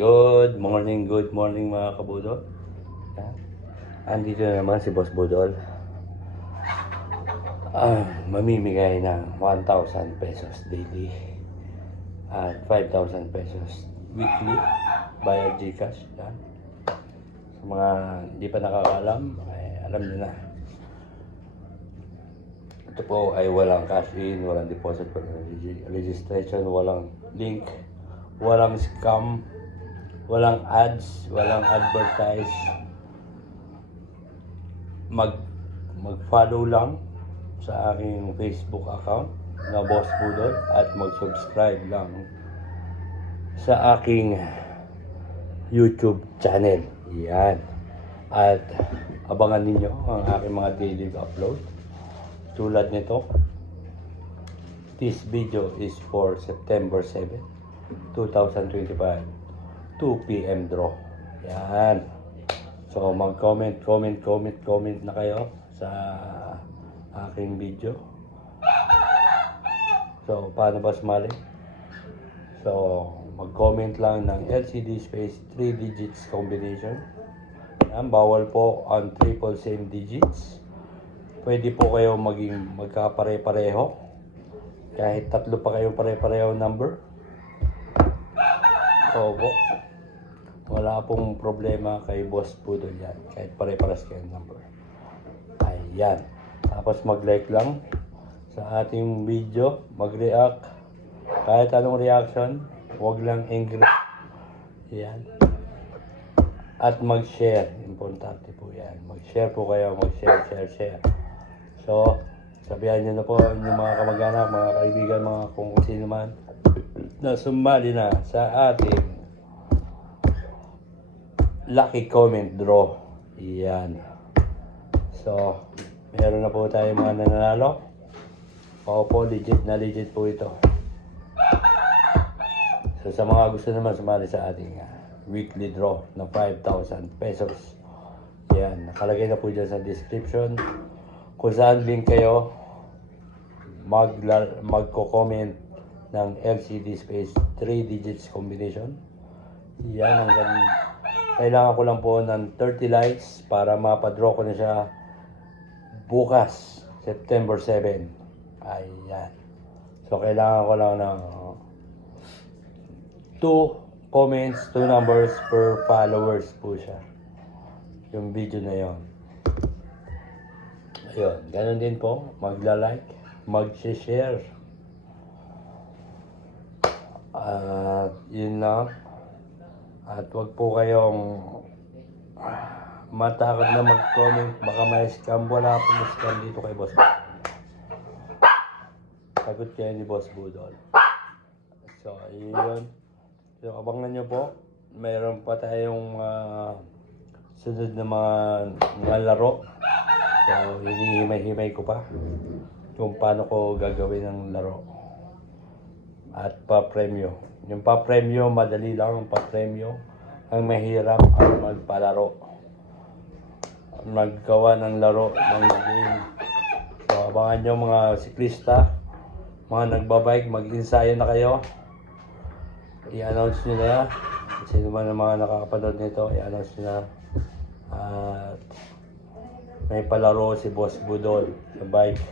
Good morning mga kabudol. Yan. Andito na naman si Boss Budol. Mamimigay ng 1,000 pesos daily at 5,000 pesos weekly via GCash. Yan. Sa mga hindi pa nakakaalam, ay alam nyo na. Ito po ay walang cash in, walang deposit, walang registration, walang link, walang scam, walang ads, walang advertise. Mag-follow lang sa aking Facebook account na Boss Budol at mag-subscribe lang sa aking YouTube channel. Yan. At abangan ninyo ang aking mga daily upload. Tulad nito. This video is for September 7, 2025. 2 PM draw. Yan. So mag-comment na kayo sa aking video. So paano ba sumali? So mag-comment lang ng LCD space 3 digits combination. Yan, bawal po ang triple same digits. Pwede po kayo maging magkapare-pareho. Kahit tatlo pa kayong pare-pareho number. Opo. Wala pong problema kay Boss Budol yan. Kahit pare-paras kayong number. Ayan. Tapos mag-like lang sa ating video. Mag-react. Kahit anong reaction. Huwag lang angry. Ayan. At mag-share. Importante po yan. Mag-share po kayo. Mag-share. So, sabihan nyo na po yung mga kamag-anak, mga kaibigan, mga kung sino man na sumali na sa ating lucky comment draw. Yan. So, meron na po tayo mga nananalo. Opo, legit po ito. So, sa mga gusto naman sumali sa ating weekly draw na 5,000 pesos. Yan. Nakalagay na po dyan sa description kung saan link kayo magko-comment ng LCD space 3 digits combination. Yan, hanggang kailangan ko lang po ng 30 likes para mapadraw ko na siya bukas, September 7. Ayan. So, kailangan ko lang ng 2 comments, 2 numbers per followers po siya. Yung video na yon. Ayun, ganun din po. Magla-like, mag-share. Yun lang. At wag po kayong matakot na mag-comment. Baka may scam. Wala pong scam dito kay Boss Budol. Sagot kayo ni Boss Budol. So, yun. So, abangan nyo po. Mayroon pa tayong sunod na mga laro. So, hinihimay-himay ko pa kung paano ko gagawin ang laro. At pa-premyo. Yung pa-premyo, madali lang ang pa-premyo. Ang mahirap ang magpalaro. Maggawa ng laro ng game. So, abangan nyo mga siklista, mga nagbabike, mag-ensayo na kayo. I-announce nyo na yan. Sino man ang mga nakakapanood nito, i-announce nyo na. At may palaro si Boss Budol sa bike.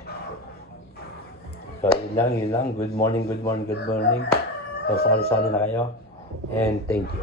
So, yun lang. Good morning. So, sali-sali na kayo. And thank you.